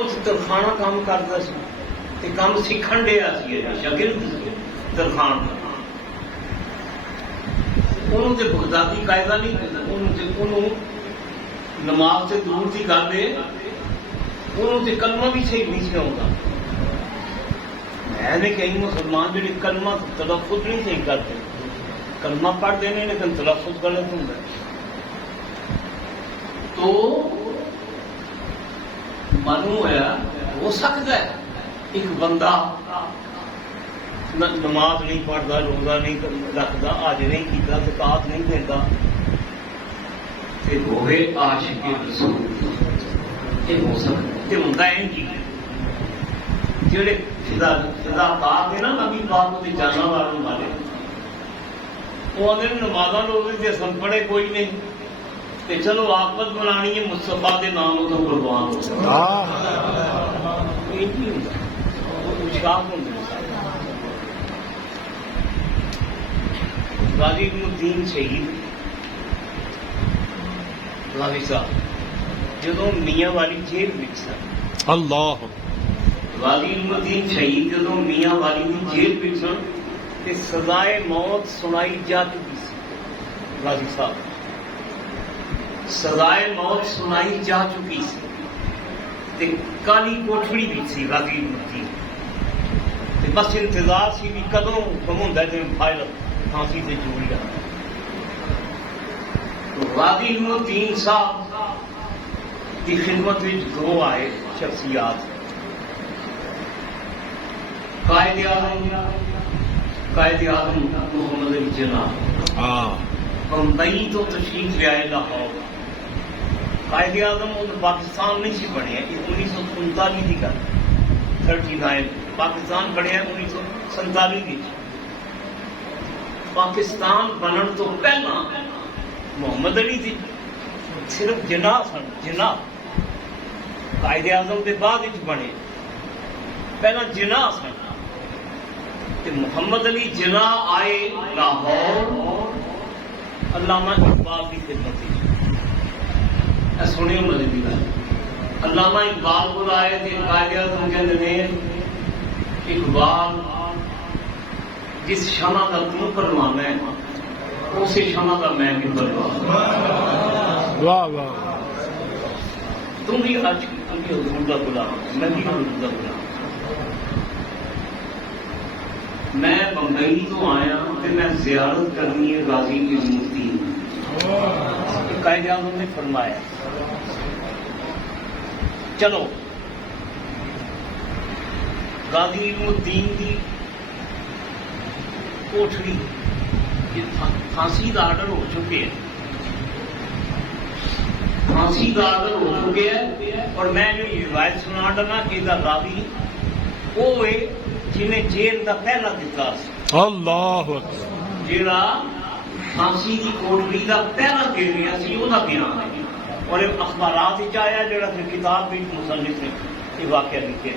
اس ترخانہ کام کرتا سی تے کام سیکھن ڈیا سی شاگرد ترخان کا انہوں تے بغدادی قاعدہ نہیں انہوں نماز سے دور کی گل ہے انہوں تے کلمہ بھی صحیح نہیں سی آتا میں نے کئی مسلمان جڑے کلمہ تلفظ نہیں صحیح کرتے کلمہ پڑھتے ہیں لیکن تلفظ غلط ہوتا ہے تو معلوم ہوا ہو سکتا ہے ایک بندہ نماز نہیں پڑھتا روزہ نہیں رکھتا آج نہیں کیتا زکات نہیں دیتا تے ہوئے عاشق رسول یہ ہو سکتا ہے ہوتا ہے جی جڑے فضا پاک ہے نا نبی پاک کے جانا والوں والے وہ آدھے نمازاں روزے تے اصل پڑھے کوئی نہیں تے چلو آفت بنانی ہے مصطفیٰ کے نام تو قربان ہو غازی الدین شہید غازی صاحب جدو میاں والی جیل وچ سن اللہ غازی الدین شہید جدو میاں والی دی جیل وچ سن تے سزائے موت سنائی جا چکی سی غازی صاحب سزائے موت سنائی جا چکی سی تے کالی کوٹھڑی وچ سی غازی الدین تے بس انتظار سی بھی کدوں حکم ہوندا تے فائل پھانسی سے جوڑ گیا غازی الدین صاحب کی خدمت میں دو آئے شخصیات قائد اعظم محمد علی جناح بمبئی تو تشریف لے آئے لاہور قائد اعظم پاکستان نہیں سی بنے 1947 کی گل 39 پاکستان بنے 1947 کی پاکستان بنن تو پہلا محمد علی دی صرف جناح سن جناح قائد اعظم کے بعد بنے پہلا جناح سن محمد علی جناح آئے لاہور علامہ اقبال کی خدمت سنو مزے کی گل علامہ اقبال کو آئے تھے قائد اعظم کہتے ہیں اقبال جس شمع کا تم پروانا ہے اسی شمع کا میں بھی پروانا واہ واہ تم بھی آج حضور کا غلام میں بھی حضور کا غلام میں بمبئی تو آیا کہ میں زیارت کرنی ہے غازی الدین قائد اعظم نے فرمایا چلو غازی الدین کی کوٹھڑی پھانسی کا آرڈر ہو چکے ہیں پھانسی کا آرڈر ہو چکے ہیں اور میں جو روایت سنا ڈنا کہ راوی وہ ہے جنہیں جیل کا پہلا دتا اللہ جا پھانسی کی کوٹڑی کا پہلا دے رہا سی وہ بیان ہے اور اخبارات آیا جڑا پھر کتاب بھی مصنف نے یہ واقعہ لکھے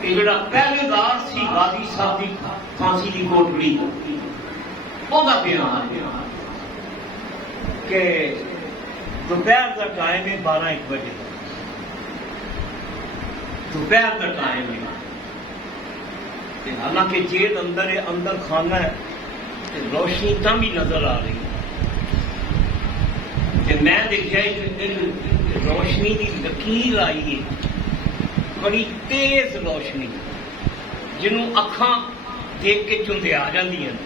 کہ جڑا پہلے دار سی غازی صاحب کی پھانسی کی کوٹڑی وہ بیان ہے کہ دوپہر کا ٹائم ہے 12-1 بجے دوپہر کا ٹائم ہے حالانکہ جیل اندر ہے اندر کھانا ہے روشنی تم بھی نظر آ رہی ہے میں دیکھا روشنی کی لکیر آئی ہے بڑی تیز روشنی جنوں اکھاں دیکھ کے چندے آ جاندی ہیں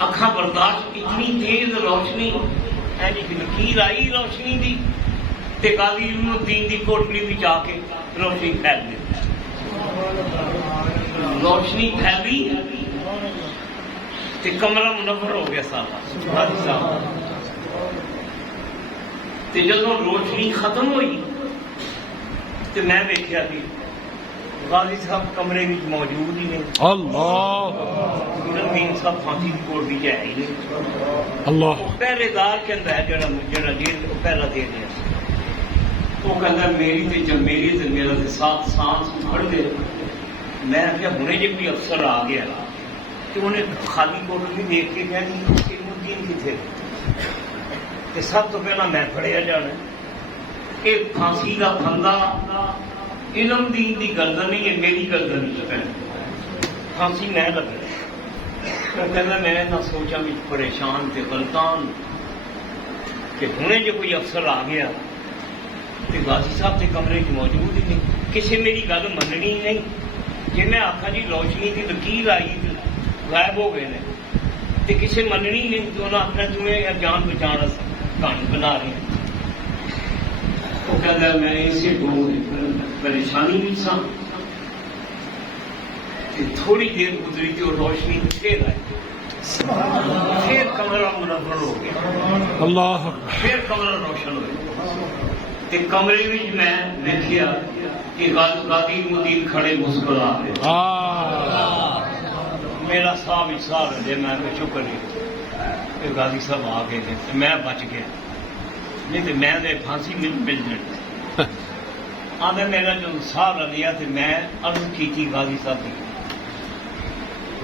اکھاں برداشت اتنی تیز روشنی ایسی لکیر آئی روشنی دی تے غازی الدین دی کوٹڑی بھی جا کے روشنی پھیل گئی روشنی پھیلی تے کمرہ منور ہو گیا سارا تے جدوں روشنی ختم ہوئی تے میں دیکھا کہ غازی صاحب کمرے میں موجود ہی نہیں اللہ الدین صاحب پھانسی کی کوٹڑی ہے ہی نہیں اللہ پہرے دار کہندا ہے جڑا جیل کو پہلا دے دیا وہ کہندا میری تے میرا تے ساتھ سانس پڑ گئے میں کیا ہنے جی کوئی افسر آ گیا کہ انہیں خالی کوٹڑی دیکھ کے کہہ دی الدین کتنے سب تو پہلا میں پڑھیا جانا یہ پھانسی کا پھندا علم دین کی گردن نہیں ہے، میری گردن نہیں پھانسی میں لگے. وہ کہنا میں نہ سوچا بھی پریشان تے غلطان کہ ہنے جو کوئی افسر آ گیا تو غازی صاحب کے کمرے چ موجود ہی نہیں، کسی میری گل مننی ہی نہیں. جی میں آخا جی روشنی کی لکیر آئی غائب ہو گئے تو کسی مننی نہیں، تو انہیں آخنا تمہیں جان بچانا کہانی بنا رہے ہیں. وہ کہتا ہے میں اسی کو پریشانی بھی سا. تھوڑی دیر گزری تو روشنی پھر آئی، پھر کمرہ منور ہو گیا، اللہ پھر کمرہ روشن ہوا. کمرے میں میں دیکھا کہ غازی مدین کھڑے مسکرا رہے. میرا صاحب حساب ہے، میں شکر نہیں کہ غازی صاحب آ گئے تھے، میں بچ گیا، نہیں تو میں پھانسی مل جاتی. آدھے میرا جو سہارا لیا تو میں عرض کی تھی غازی صاحب کی.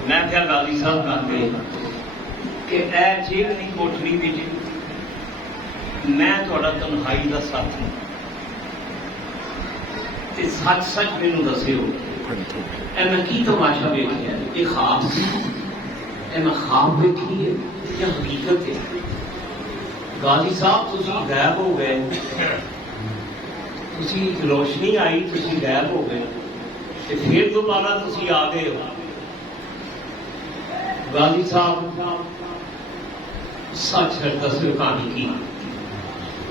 میں کیا غازی صاحب کہتے کہ اے جیل کی کوٹری بھی میں تھوڑا تنہائی کا ساتھی سچ سچ مینو دسو میں کی تماشا ویکھیا، یہ خواب سی، میں خواب ویکھی ہے یا حقیقت ہے؟ غازی صاحب تسی غائب ہو گئے، تسی روشنی آئی تسی غائب ہو گئے، پھر دوبارہ تسی آ گئے ہو. غازی صاحب سچ ہے دسو کہانی کی.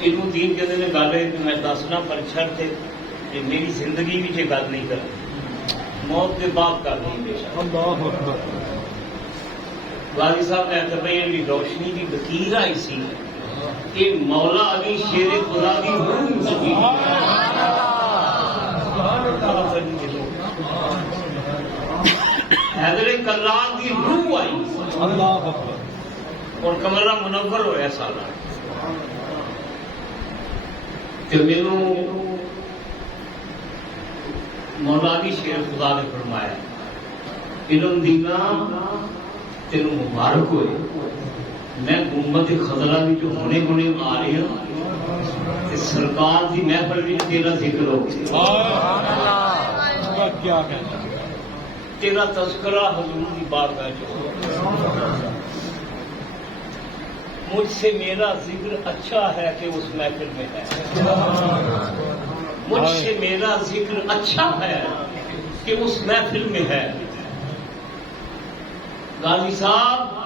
یہ دین کہتے ہیں گل ہے کہ میں دسنا پر شرط ہے کہ میری زندگی بھی گل نہیں کرنی، موت کے بعد کرنی بے شک. غازی صاحب نے کہتے ہیں یہ روشنی کی لکیر آئی سی، یہ مولا علی شیر خدا کی روح سی. حیدر کرار کی روح آئی اور کمرہ منور ہوا سارا. میرے مولا علی شیر خدا نے فرمایا علم دینا تینوں مبارک ہوئے، میں امت خضرا بھی جو ہونے آ رہی ہوں سرکار کی محفل بھی تیرا ذکر ہو گیا، تیرا تذکرہ حضور کی بارگاہ جو مجھ سے میرا ذکر اچھا ہے کہ اس محفل میں ہے، مجھ سے میرا ذکر اچھا ہے کہ اس محفل میں ہے. غازی صاحب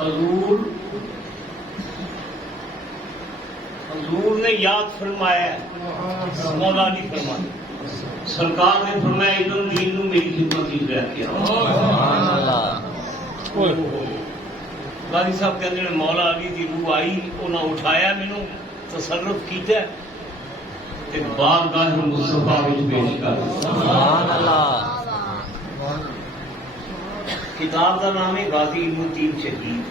حضور نے یاد فرمایا، مولا نہیں فرمایا، سرکار نے فرمایا علم دین نو میری خدمت کی رہ کیا. غازی صاحب کہتے ہیں مولا علی دی روح آئی، انہاں اٹھایا مینوں تصرف کیتا تے بارگاہ مصطفیٰ وچ پیش کر سبحان اللہ. کتاب کا نام ہے غازی علم الدین شہید،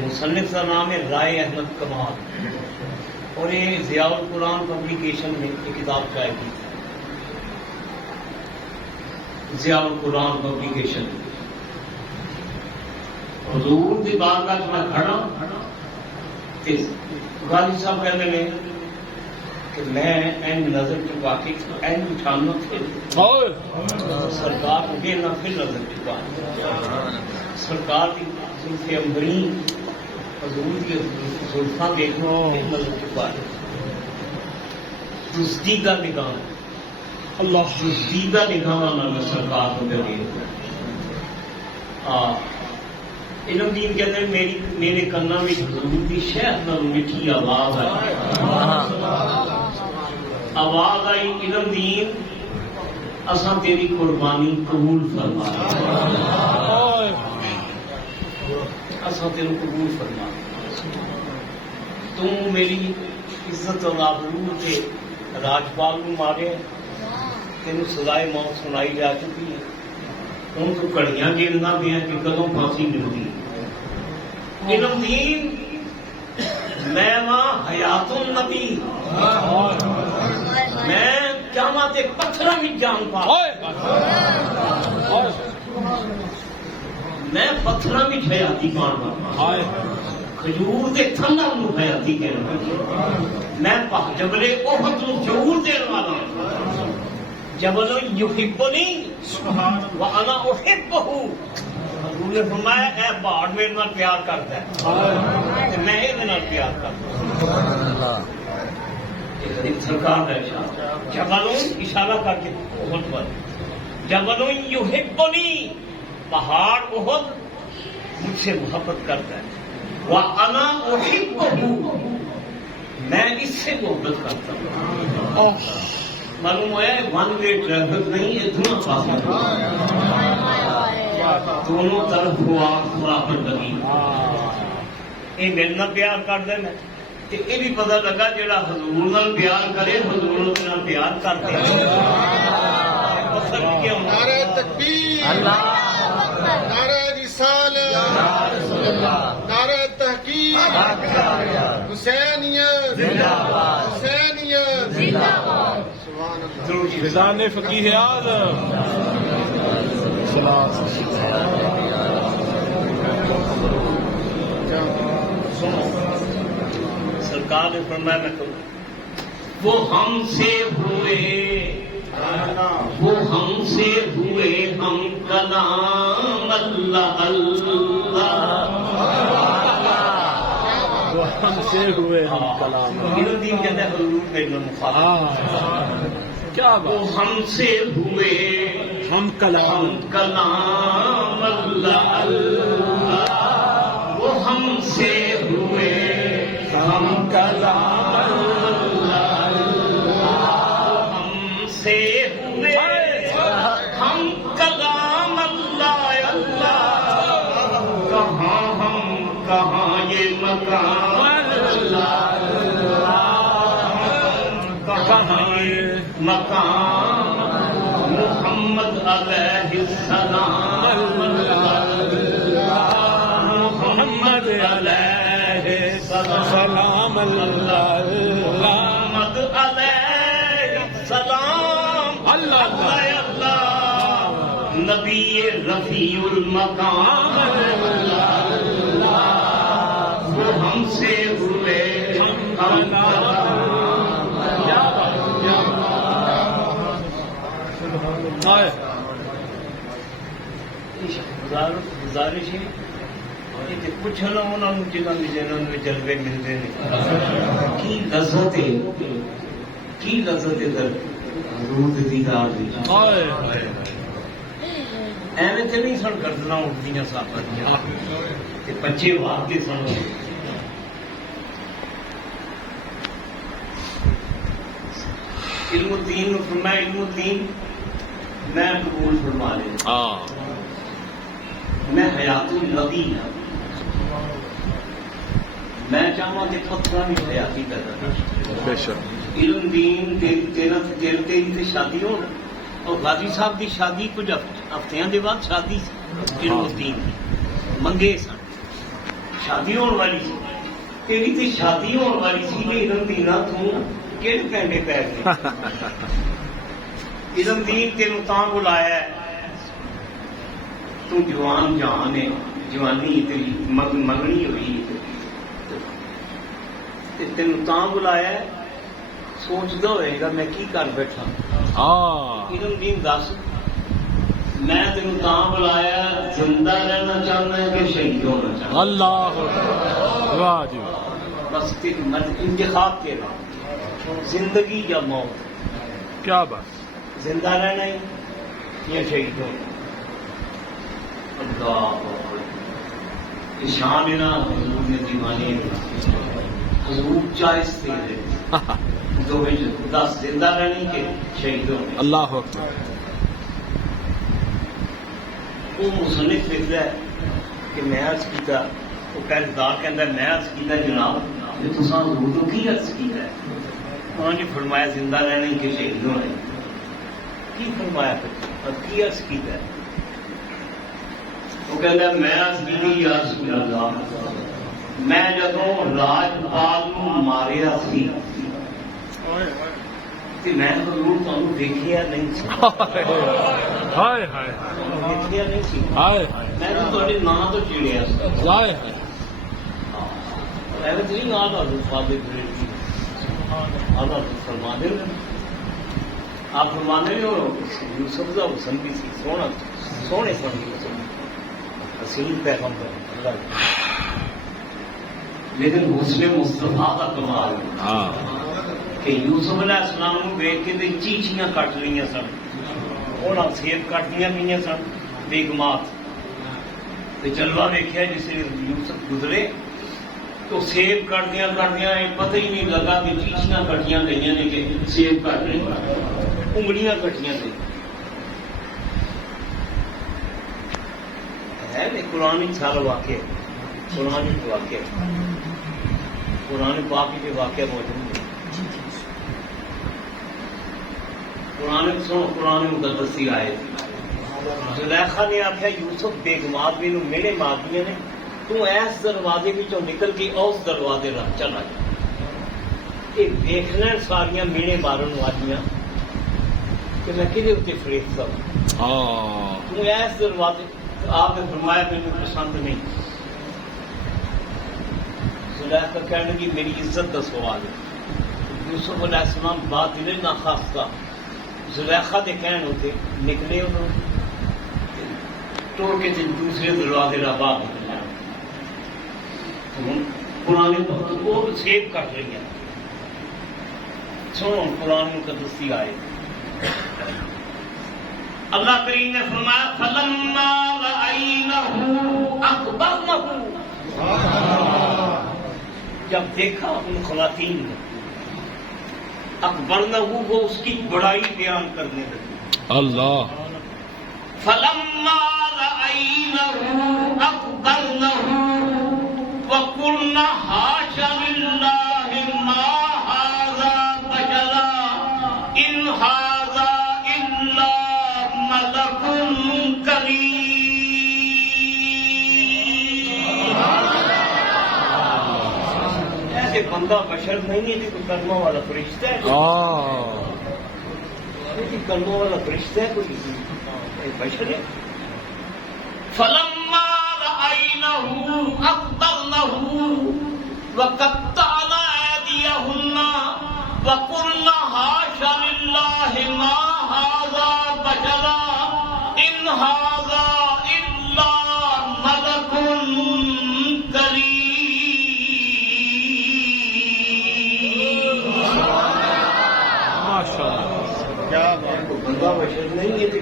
مصنف کا نام ہے رائے احمد کمال، اور یہ ضیاء القرآن پبلیکیشن نے یہ کتاب شائع کی، ضیاء القرآن پبلیکیشن. حضور کی بارگاہ میں کھڑا غازی صاحب کہتے ہیں کہ میں این نظر چکا کے این اٹھانا پھر سرکار مجھے نہ پھر نظر چکا، سرکار کی زلف امبرین حضور کی زلفاں دیکھنا پھر نظر چکا ہے. دزدیدہ نگاہ اللہ دزدیدہ نگاہ میں سرکار کو دیکھ. علم دین کہتے ہیں میرے کنا میں حضور کی شہد نہ میٹھی آواز آئی، آواز آئی علم دین اساں تیری قربانی قبول فرما، اساں تیرے قبول فرما. تم میری عزت اور آبرو کے راجپال کو مارے، تینوں سزائے موت سنائی جا چکی ہے، ہوں تو کڑیاں گیرنا پیا کہ کدوں پھانسی ملتی. علم دین میں وہاں حیات النبی، میں قیامت پتھر میں جان پا، میں پتھر میں حیاتی پان پا. کھجور دے تھنہ نو حیاتی کہنا میں جبل احد نو ضرور دین والا ہوں جبل یحبنی وانا احبہ حضور نے فرمایا اے پہاڑ میرے نال پیار کرتا ہے تے میں یہ نال پیار کرتا ہوں سرکار ہے جبل اشارہ کر کے احد پر جبل یحبنی پہاڑ احد مجھ سے محبت کرتا ہے وَأَنَا أُحِبُّهُ میں اس سے محبت کرتا ہوں معلوم ہوا ہے ون وے ٹریفک نہیں ہے دونوں پاس دونوں طرف ہوا خرابت لگی یہ ملنا پیار کر دینا یہ بھی پتہ لگا جڑا حضور نال پیار کرے حضور نال پیار کرتے نعرہ تکبیر نعرہ رسالت نعرہ تحقیق حسینیت حسینیت سبحان اللہ فضان فقیہ اعظم سرکار نے فرمایا میں کہوں وہ ہم سے ہوئے ہم کلام اللہ اللہ وہ ہم سے ہوئے ہم کلام دین کہتے ہیں حضور کے مخاطب کیا وہ بات ہم سے ہوئے ہم کلام کلام اللہ اللہ وہ ہم سے ہوئے ہم کلام اللہ ہم سے ہوئے ہم کلام اللہ اللہ کہاں ہم کہاں یہ مقام اللہ کہاں یہ مقام محمد علیہ السلام محمد علیہ سلام اللہ محمد علیہ السلام اللہ اللہ نبی رفیع المقام وہ ہم سے ہوئے ہم گزارش ہے پوچھنا انہوں جنہوں نے جلوے ملتے ہیں کی لذت ہے حضور دیدار دی ایویں تے نہیں سن گردنا اٹھدیاں صاحب تے بچے واقعے سن علم الدین نے فرمایا علم الدین میں قبول فرما لیا میں حیات النبی ہوں میں چاہوں کہ پتھر بھی حیاتی پیدا علم دین تیری شادی ہو اور غازی صاحب کی شادی کچھ ہفتوں کے بعد شادی علم الدین کی منگے سن شادی ہونے والی سی تیری تے شادی ہونے والی سی علم دینا تہڑے پینڈے پی گئے علم دین تینوں تاں بلایا ہے تو جوان جان ہے جوانی تیری منگنی ہوئی تینوں تاں بلایا ہے سوچتا ہوئے گا میں کی کر بیٹھا علم دین دس میں تینوں تاں بلایا زندہ رہنا چاہنا ہے کہ شہید ہونا چاہنا اللہ واہ جی بس انتخاب کے نام زندگی یا موت کیا بات زندہ رہنا ہی یا شہید ہونا اللہ شان ہے نا حضور نے دیوانے حضور چائس تھے دو دس زندہ رہنے کے شہید ہونے اللہ اکبر وہ مصنف لکھتا ہے کہ میں عرض کیتا وہ پہلدار کہتا ہے میں عرض کیتا جناب یہ تصاں حضور تو کی عرض کیتا ہے انہوں نے فرمایا زندہ رہنے کے شہید ہونے کی فرمایا پھر کی عرض کیتا ہے وہ کہتا ہے میں عرض کی یا رسول اللہ میں جدوں راجپال نو ماریا سی میں حضور تمہیں دیکھیا نہیں سی ہائے ہائے دیکھیا نہیں سی ہائے میں تو تھوڑے نام تو چڑیا ہائے ایوری آدھا فادر گریٹ آدھا فرمانے آپ فرمانے یوسف کا حسن بھی سی سونا سونے سن حسین پیغمبر لیکن حسن مصطفیٰ کا کمال کہ یوسف علیہ السلام کو دیکھ کے چیچیاں کٹ لی سن انہیں سیب کٹدیاں گئی سن بیگمات جلوہ دیکھا جس یوسف گزرے تو سیب کٹدیاں پتہ ہی نہیں لگا کہ چیچیاں کٹیاں گئی نے کہ سیب کٹ رہی انگلیاں کٹیاں گئی ہے قرآن سارا واقعہ قرآن واقعہ قرآن پاک کے واقعہ موجود ہے قرآن مقدس آئے زلیخا نے آخیا یوسف بیگمات بھی میرے ماردیاں نے تو ایس دروازے نکل کے اس دروازے رکھ چلا جا یہ دیکھنا ساریا میڑے مارن والیاں کہ میں کھے اتنے فریفتا ہوں تو ایس دروازے آپ نے فرمایا مجھے پسند نہیں زلیخا کہنے کی میری عزت کا سوال ہے یوسف علیہ السلام بات دل نہ خاصتا زلیخا کے کہن ہوتے نکلے انہوں توڑ کے دوسرے دروازے کا باغ نکلا پرانے وہ سیب کٹ رہی ہیں سنو قرآن مقدس آئے اللہ کریم نے فرمایا فلما رأینہ اکبرنہ جب دیکھا ان خواتین نے اکبرنہ وہ اس کی بڑائی بیان کرنے لگی اللہ فلما رأینہ اکبرنہ وقلنا حاشا للہ ما ھذا بشرا ان ھذا الا ملک کریم ایسے بندہ بشر نہیں ہے کوئی کرموں والا فرشتہ ہے کرموں والا فرشتہ ہے کوئی بشر ہے فلما رأینہ اکبرنہ وقطعنا ایدیہن وقلنا حاشا للہ ما ھذا بشرا ان ھذا الا ملک کریم کیا بندہ بشر نہیں ہے کہ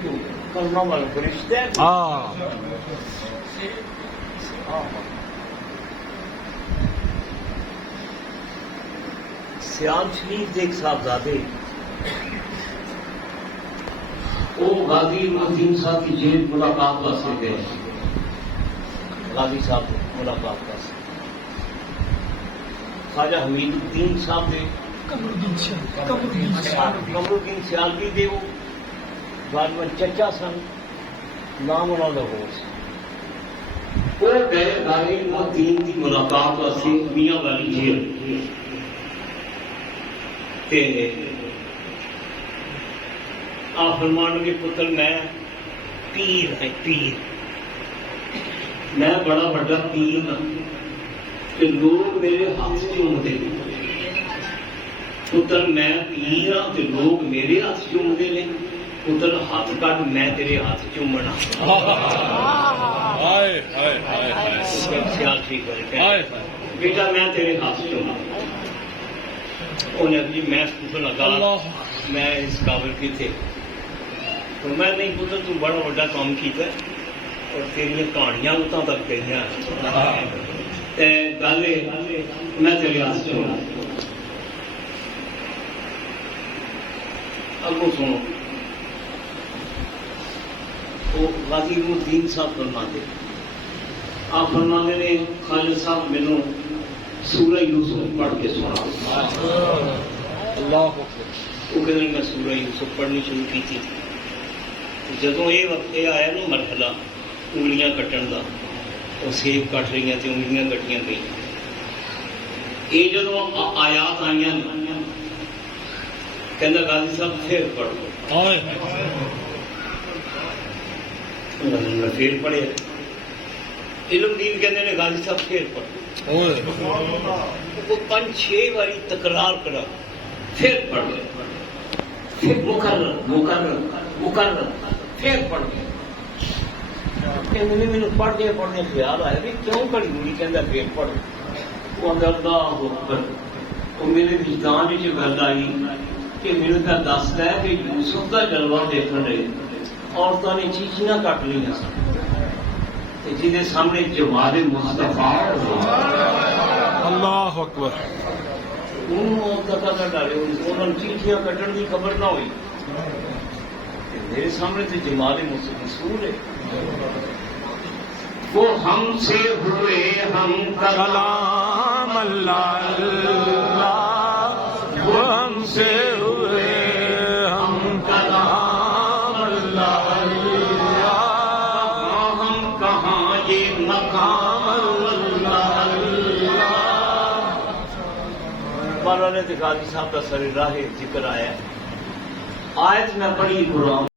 کرنا والا فرشتہ ہے سیال شریف ایک صاحبزادے وہ غازی الدین صاحب کی جیل ملاقات واسطے گئے غازی صاحب ملاقات واسطے خواجہ حمید الدین صاحب نے قمر الدین سیالوی دے وہ غالباً چچا سن نام انہوں نے ہو وہ گئے غازی الدین کی ملاقات واسطے میاں والی جیل آپ فرمان کے پتر میں پیر ہے پیر میں بڑا بڑا پیر ہوں کہ لوگ میرے ہاتھ چومتے پتر میں پیر ہوں کہ لوگ میرے ہاتھ چومتے ہیں پتر ہاتھ کٹ میں تیرے ہاتھ چومنا بیٹا میں تیرے ہاتھ چومنا انہیں جی میں پوچھنے لگا میں اس قابل کی تھے تو میں نہیں پوچھا تم بڑا بڑا کام کیتا اور تیری کہانیاں اتنا تک گئی گل میں تیرے ہاتھ چونا اگو سنو وہ غازی الدین صاحب فرماتے آپ فرماتے نے خالد صاحب مینوں سورہ یوسف پڑھ کے سنا اللہ وہ کہ میں سورہ یوسف پڑھنی شروع کی تھی جدوں یہ وقت یہ آیا نا مرحلہ انگلیاں کٹن کا وہ سیب کٹ رہی تھے انگلیاں کٹیاں گئی یہ جدوں آیات آئی کہنا غازی صاحب پھر پڑھو میں پھر پڑھے علم دین کہنے نے غازی صاحب پھر پڑھو وہ 5-6 باری تکرار کرا پھر پڑھ لے پھر مکرر پھر پڑھ لے مینو پڑھتے خیال آیا بھی کیوں گھڑی گھڑی کہہ پھر پڑھ وہ اللہ اکبر وہ میرے وجدان وچ گل آئی کہ میرے پہ دستا ہے کہ یوسف کا جلوہ دیکھنے رہے عورتوں نے چیچیاں کٹ لی جہاں سامنے جمال مصطفیٰ اللہ اکبر ڈالے انہوں نے چیٹیاں کٹن کی خبر نہ ہوئی میرے سامنے تو جمال مصطفیٰ ہے وہ ہم سے ہوئے ہم کلام اللہ وہ ہم سے ہوئے ہم کلام اللہ ہم کہاں یہ مقام اللہ مولانا تقاضی صاحب کا سر راہ ذکر آیا آیت میں پڑھی قرآن